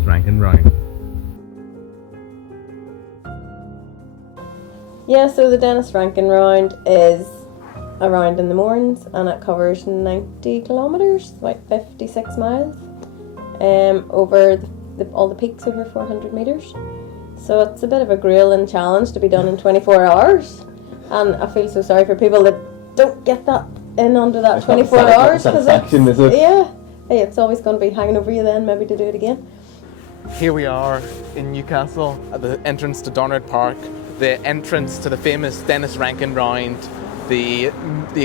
Denis Rankin Round. Yeah, so the Denis Rankin Round is a round in the mornings and it covers 90 kilometres, like 56 miles, over all the peaks over 400 metres. So it's a bit of a grueling challenge to be done in 24 hours. And I feel so sorry for people that don't get that in under that 24 hours. Satisfaction, is it? Yeah, hey, it's always going to be hanging over you then, maybe to do it again. Here we are in Newcastle at the entrance to Donard Park, the entrance to the famous Denis Rankin Round, the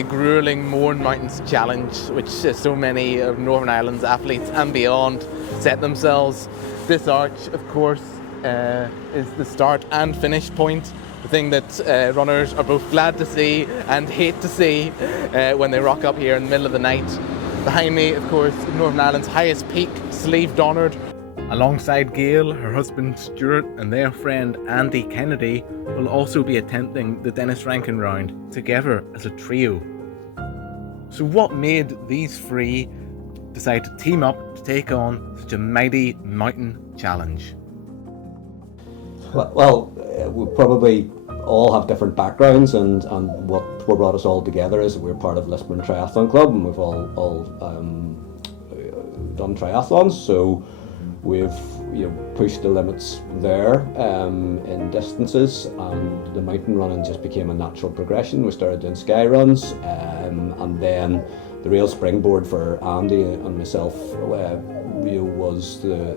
grueling Mourne Mountains Challenge, which so many of Northern Ireland's athletes and beyond set themselves. This arch, of course, is the start and finish point, the thing that runners are both glad to see and hate to see when they rock up here in the middle of the night. Behind me, of course, Northern Ireland's highest peak, Slieve Donard. Alongside Gail, her husband Stuart and their friend Andy Kennedy will also be attempting the Denis Rankin Round together as a trio. So what made these three decide to team up to take on such a mighty mountain challenge? Well, we probably all have different backgrounds, and what brought us all together is we're part of Lisburn Triathlon Club, and we've all done triathlons, so we've pushed the limits there in distances, and the mountain running just became a natural progression. We started doing sky runs, and then the real springboard for Andy and myself was the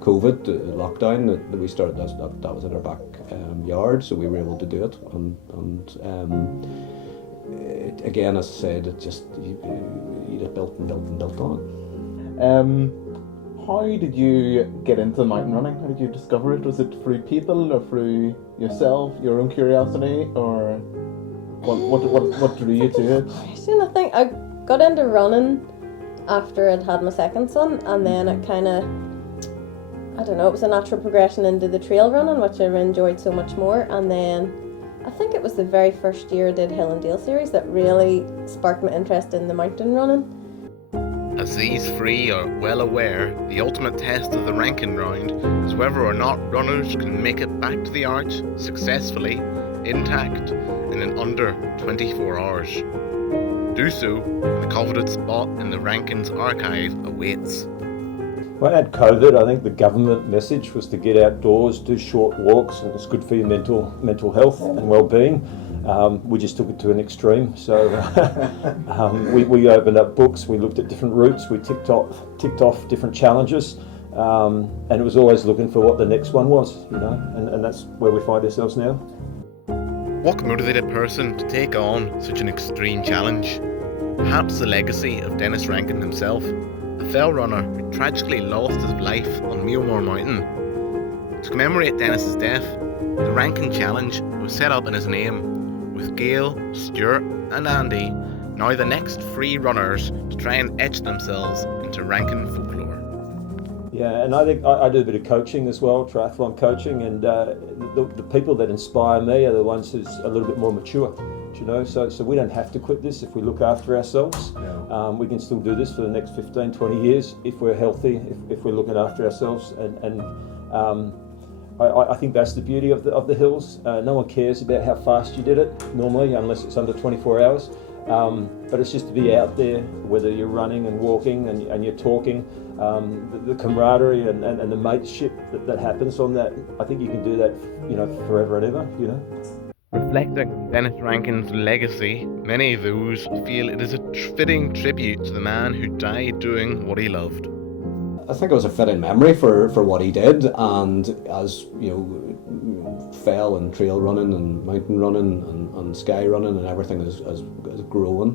COVID lockdown that we started. That was in our backyard, so we were able to do it. And again, as I said, it just you just built and built and built on. How did you get into mountain running? How did you discover it? Was it through people or through yourself, your own curiosity, or what drew you to it? I think I got into running after I'd had my second son, and then it kind of, I don't know, it was a natural progression into the trail running, which I enjoyed so much more. And then I think it was the very first year I did Hill and Dale series that really sparked my interest in the mountain running. As these three are well aware, the ultimate test of the Rankin Round is whether or not runners can make it back to the arch successfully, intact, and in under 24 hours. Do so, and the coveted spot in the Rankin's archive awaits. When I had COVID, I think the government message was to get outdoors, do short walks, and it's good for your mental health and well-being. We just took it to an extreme. So we opened up books, we looked at different routes, we ticked off different challenges, and it was always looking for what the next one was, and that's where we find ourselves now. What motivated a person to take on such an extreme challenge? Perhaps the legacy of Denis Rankin himself, a fell runner who tragically lost his life on Muirmore Mountain. To commemorate Denis's death, the Rankin Challenge was set up in his name, with Gail, Stuart and Andy now the next three runners to try and etch themselves into Rankin folklore. Yeah, and I think I do a bit of coaching as well, triathlon coaching, and the people that inspire me are the ones who's a little bit more mature, so we don't have to quit this if we look after ourselves. Yeah. We can still do this for the next 15, 20 years if we're healthy, if we're looking after ourselves, and I think that's the beauty of the hills. No one cares about how fast you did it normally, unless it's under 24 hours. But it's just to be out there, whether you're running and walking and you're talking, the camaraderie and the mateship that happens on that. I think you can do that, forever and ever. Reflecting on Denis Rankin's legacy, many of those feel it is a fitting tribute to the man who died doing what he loved. I think it was a fitting memory for what he did, and as fell and trail running and mountain running and sky running and everything has grown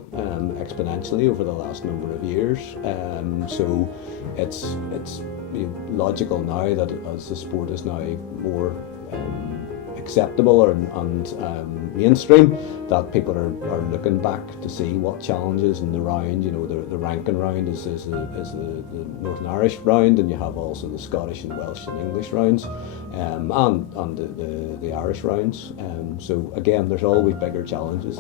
exponentially over the last number of years. So it's logical now that as the sport is now more acceptable and mainstream, that people are looking back to see what challenges in the round. The Rankin Round is the Northern Irish round, and you have also the Scottish and Welsh and English rounds, and the Irish rounds. So again, there's always bigger challenges.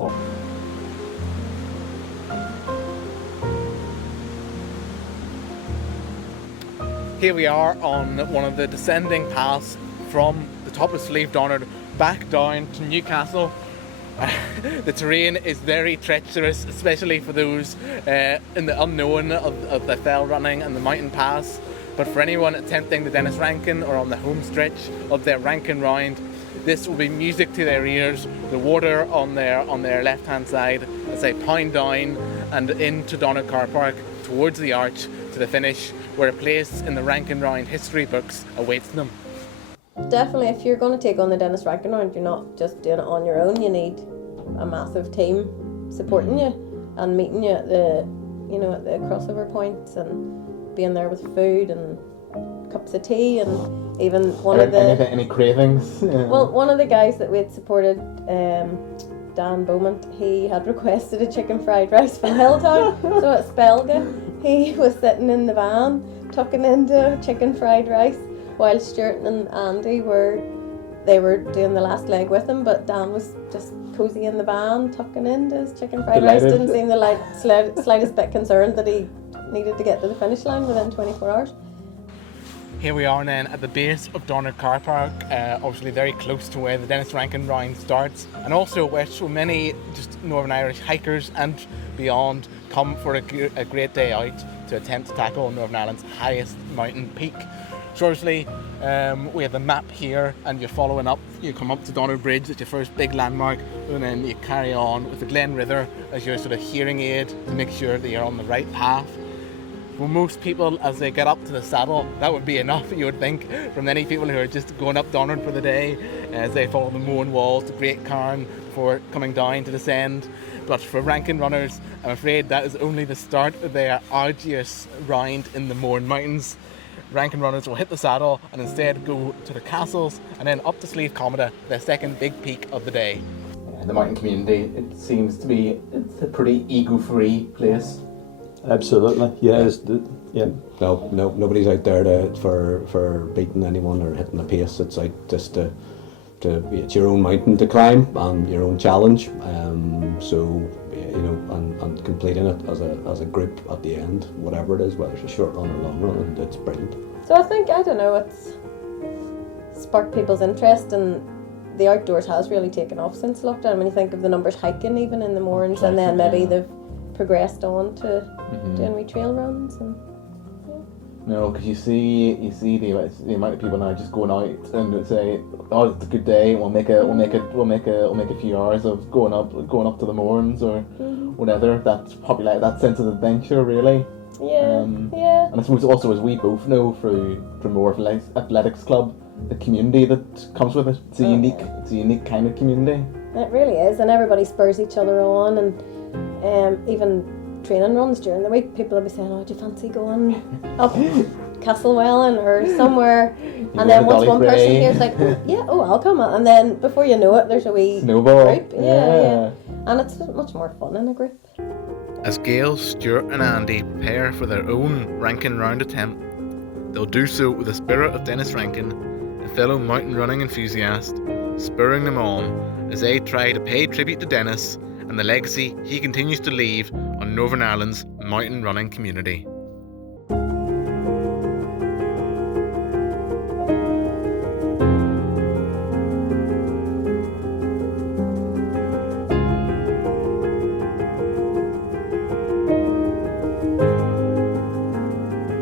Here we are on one of the descending paths from the top of Slieve Donard back down to Newcastle. The terrain is very treacherous, especially for those in the unknown of the fell running and the mountain pass. But for anyone attempting the Denis Rankin or on the home stretch of their Rankin Round, this will be music to their ears. The water on their left hand side as they pound down and into Donard Car Park towards the arch to the finish, where a place in the Rankin Round history books awaits them. Definitely, if you're going to take on the Denis Rankin Round, you're not just doing it on your own. You need a massive team supporting you and meeting you at the crossover points and being there with food and cups of tea, and even any cravings. Yeah. Well, one of the guys that we had supported, Dan Beaumont, he had requested a chicken fried rice from Hilltown. So at Spelga, he was sitting in the van tucking into chicken fried rice, while Stuart and Andy were doing the last leg with him, but Dan was just cosy in the van tucking into his chicken fried rice. Didn't seem the slightest bit concerned that he needed to get to the finish line within 24 hours. Here we are then at the base of Donard Car Park, obviously very close to where the Denis Rankin Round starts, and also where so many just Northern Irish hikers and beyond come for a great day out to attempt to tackle Northern Ireland's highest mountain peak. So obviously we have the map here, and you're following up, you come up to Donard Bridge, that's your first big landmark, and then you carry on with the Glen River as your sort of hearing aid to make sure that you're on the right path. For most people, as they get up to the saddle, that would be enough, you would think, from many people who are just going up Donard for the day, as they follow the Moan Walls, the Great Cairn, before coming down to descend. But for Rankin runners, I'm afraid that is only the start of their arduous round in the Mourne Mountains. Rankin runners will hit the saddle and instead go to the castles and then up to Slieve Comida, their second big peak of the day. The mountain community, it seems to be a pretty ego-free place. Absolutely, yeah. No, nobody's out there for beating anyone or hitting a pace. It's out just to it's your own mountain to climb and your own challenge. And completing it as a group at the end, whatever it is, whether it's a short run or long run, it's brilliant. So I think, it's sparked people's interest, and the outdoors has really taken off since lockdown. When you think of the numbers hiking even in the mornings, and then maybe they've progressed on to doing wee trail runs and. No, because you see the amount of people now just going out and say, "Oh, it's a good day. We'll make a few hours of going up to the Mourns or whatever." That's probably like that sense of adventure, really. Yeah. And I suppose also, as we both know through Drumore Athletics Club, the community that comes with it. It's a unique kind of community. It really is, and everybody spurs each other on, and even training runs during the week, people will be saying, "Oh, do you fancy going up Castlewellan or somewhere?" And then once one person here's like, "Yeah, I'll come," and then before you know it, there's a wee snowball group. Yeah. And it's much more fun in a group. As Gail, Stuart and Andy prepare for their own Rankin Round attempt, they'll do so with the spirit of Denis Rankin, a fellow mountain running enthusiast, spurring them on as they try to pay tribute to Denis and the legacy he continues to leave on Northern Ireland's mountain running community.